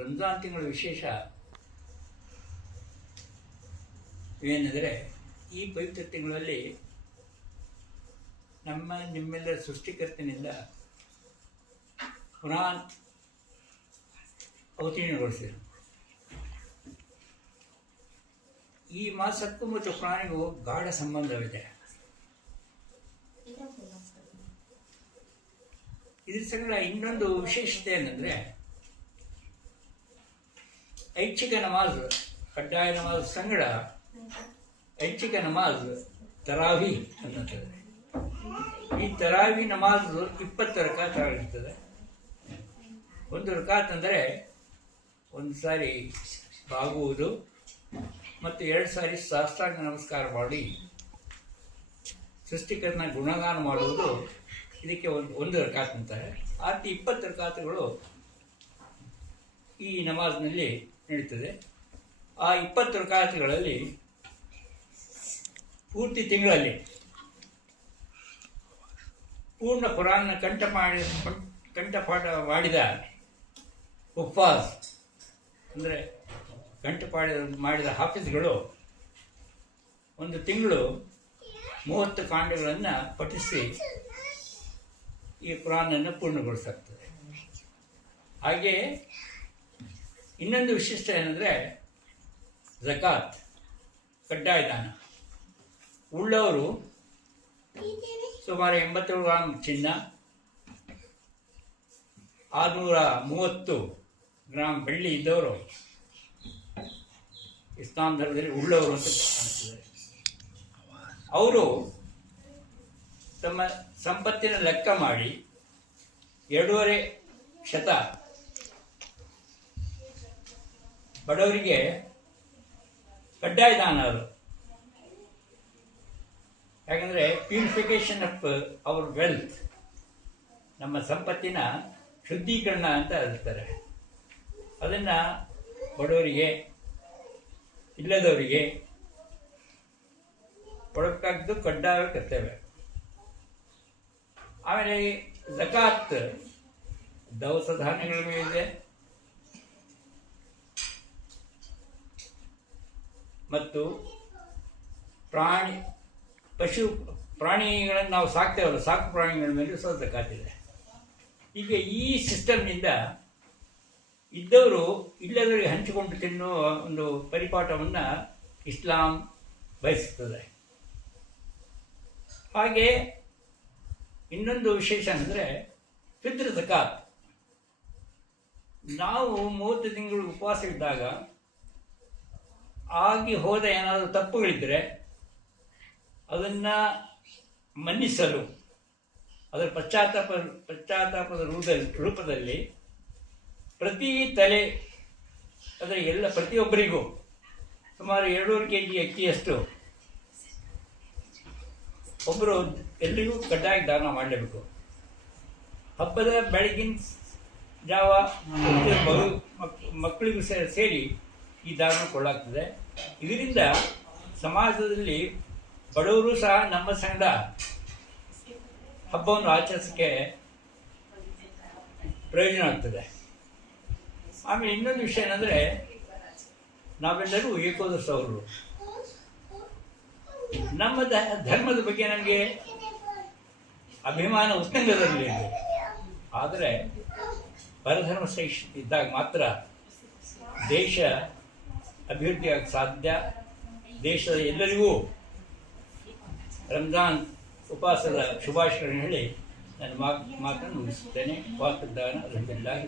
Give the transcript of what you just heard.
ರಂಜಾನ್ ತಿಂಗಳ ವಿಶೇಷ ಏನೆಂದರೆ, ಈ ಪವಿತ್ರ ತಿಂಗಳಲ್ಲಿ ನಿಮ್ಮೆಲ್ಲರ ಸೃಷ್ಟಿಕರ್ತನಿಂದ ಕುರಾನ್ ಅವತೀರ್ಣಗೊಳಿಸಿದರು. ಈ ಮಾಸಕ್ಕೂ ಮತ್ತು ಕುರಾನಿಗೂ ಗಾಢ ಸಂಬಂಧವಿದೆ. ಇದ್ರ ಸಂಗಡ ಇನ್ನೊಂದು ವಿಶೇಷತೆ ಏನಂದರೆ, ಐಚ್ಛಿಕ ನಮಾಜ್, ಕಡ್ಡಾಯ ನಮಾಜ್ ಸಂಗಡ ಐಚ್ಛಿಕ ನಮಾಜ್ ತರಾವಿ ಅನ್ನುತ್ತದೆ. ಈ ತರಾವಿ ನಮಾಜ್ 20 ರಕಾತ್ ಆಗಿರ್ತದೆ. ಒಂದು ರಕಾತ್ ಅಂದರೆ ಒಂದು ಸಾರಿ ಬಾಗುವುದು ಮತ್ತು 2 ಸಾರಿ ಸಾಷ್ಟಾಂಗ ನಮಸ್ಕಾರ ಮಾಡಿ ಸೃಷ್ಟಿಕರಣ ಗುಣಗಾನ ಮಾಡುವುದು. ಇದಕ್ಕೆ ಒಂದು ರಕಾತ್ ಅಂತಾರೆ. ಆತಿ 20 ರಕಾತುಗಳು ಈ ನಮಾಜ್ನಲ್ಲಿ ನಡೀತದೆ. ಆ 20 ರಕಾತುಗಳಲ್ಲಿ ಪೂರ್ತಿ ತಿಂಗಳಲ್ಲಿ ಪೂರ್ಣ ಕುರಾನ್ನ ಕಂಠಪಾಠ ಮಾಡಿದ ಹುಫಾಜ್ ಅಂದರೆ ಕಂಠಪಾಠ ಮಾಡಿದ ಹಾಫಿಜ್ಗಳು ಒಂದು ತಿಂಗಳು 30 ಕಾಂಡಗಳನ್ನು ಪಠಿಸಿ ಈ ಕುರಾನನ್ನು ಪೂರ್ಣಗೊಳಿಸಾಗ್ತದೆ. ಹಾಗೆಯೇ ಇನ್ನೊಂದು ವಿಶಿಷ್ಟ ಏನಂದರೆ, ಝಕಾತ್ ಕಡ್ಡಾಯ ದಾನ. ಉಳ್ಳವರು ಸುಮಾರು 87 ಗ್ರಾಂ ಚಿನ್ನ, 630 ಗ್ರಾಂ ಬೆಳ್ಳಿ ಇದ್ದವರು ಇಸ್ಲಾಂ ಧರ್ಮದಲ್ಲಿ ಉಳ್ಳವರು ಅಂತ ಕಾಣಿಸ್ತಿದ್ದಾರೆ. ಅವರು ತಮ್ಮ ಸಂಪತ್ತಿನ ಲೆಕ್ಕ ಮಾಡಿ 2.5 ಶತ ಬಡವರಿಗೆ ಕಡ್ಡಾಯ ದಾನ. ಅದು ಯಾಕಂದರೆ ಪ್ಯೂರಿಫಿಕೇಶನ್ ಆಫ್ ಅವರ್ ವೆಲ್ತ್, ನಮ್ಮ ಸಂಪತ್ತಿನ ಶುದ್ಧೀಕರಣ ಅಂತ ಹೇಳ್ತಾರೆ. ಅದನ್ನು ಬಡವರಿಗೆ, ಇಲ್ಲದವರಿಗೆ ಕೊಡಬೇಕಾದ್ದು ಕಡ್ಡಾಯ ಕರ್ತವ್ಯ. ಆಮೇಲೆ ಝಕಾತ್ ದವಸ ಧಾನ್ಯಗಳ ಮೇಲಿದೆ ಮತ್ತು ಪ್ರಾಣಿಗಳನ್ನು ನಾವು ಸಾಕ್ತೇವಲ್ಲ, ಸಾಕು ಪ್ರಾಣಿಗಳ ಮೇಲೂ ಸಹ ಝಕಾತ್ ಇದೆ. ಈಗ ಈ ಸಿಸ್ಟಮ್ನಿಂದ ಇದ್ದವರು ಇಲ್ಲದವರಿಗೆ ಹಂಚಿಕೊಂಡು ತಿನ್ನುವ ಒಂದು ಪರಿಪಾಠವನ್ನು ಇಸ್ಲಾಂ ಬಯಸುತ್ತದೆ. ಹಾಗೆ ಇನ್ನೊಂದು ವಿಶೇಷ ಅಂದರೆ ಫಿತ್ರ್ ಝಕಾತ್. ನಾವು 30 ತಿಂಗಳು ಉಪವಾಸ ಇದ್ದಾಗ ಆಗಿ ಹೋದ ಏನಾದರೂ ತಪ್ಪುಗಳಿದ್ದರೆ ಅದನ್ನು ಮನ್ನಿಸಲು, ಅದರ ಪಶ್ಚಾತ್ತಾಪದ ರೂಪದಲ್ಲಿ ಪ್ರತಿ ತಲೆ, ಅಂದರೆ ಪ್ರತಿಯೊಬ್ಬರಿಗೂ ಸುಮಾರು 2.5 kg ಅಕ್ಕಿಯಷ್ಟು ಒಬ್ಬರು ಎಲ್ರಿಗೂ ಕಡ್ಡಾಯ ದಾನ ಮಾಡಲೇಬೇಕು. ಹಬ್ಬದ ಬೆಳಗಿನ ಜಾವ ಮಕ್ಕಳಿಗೂ ಸೇರಿ ಈ ದಾನ ಕೊಳ್ಳಾಗ್ತದೆ. ಇದರಿಂದ ಸಮಾಜದಲ್ಲಿ ಬಡವರು ಸಹ ನಮ್ಮ ಸಂಗಡ ಹಬ್ಬವನ್ನು ಆಚರಿಸೋಕ್ಕೆ ಪ್ರಯೋಜನ ಆಗ್ತದೆ. ಆಮೇಲೆ ಇನ್ನೊಂದು ವಿಷಯ ಏನಂದರೆ, ನಾವೆಲ್ಲರೂ ಏಕೋದಸವರು. ನಮ್ಮ ಧರ್ಮದ ಬಗ್ಗೆ ನಮಗೆ ಅಭಿಮಾನ ಉತ್ತುಂಗದಲ್ಲಿ ಇದೆ. ಆದರೆ ಪರಧರ್ಮ ಸಹಿಷ್ಣುತೆ ಇದ್ದಾಗ ಮಾತ್ರ ದೇಶ ಅಭಿವೃದ್ಧಿಯಾಗ ಸಾಧ್ಯ. ದೇಶದ ಎಲ್ಲರಿಗೂ ರಂಜಾನ್ ಉಪವಾಸದ ಶುಭಾಶಯಗಳನ್ನು ಹೇಳಿ ನನ್ನ ಮಾತನ್ನು ಮುಗಿಸುತ್ತೇನೆ. ವಾಸ್ತುದಾನ ಅಲ್ಹಮ್ದುಲಿಲ್ಲಾಹಿ.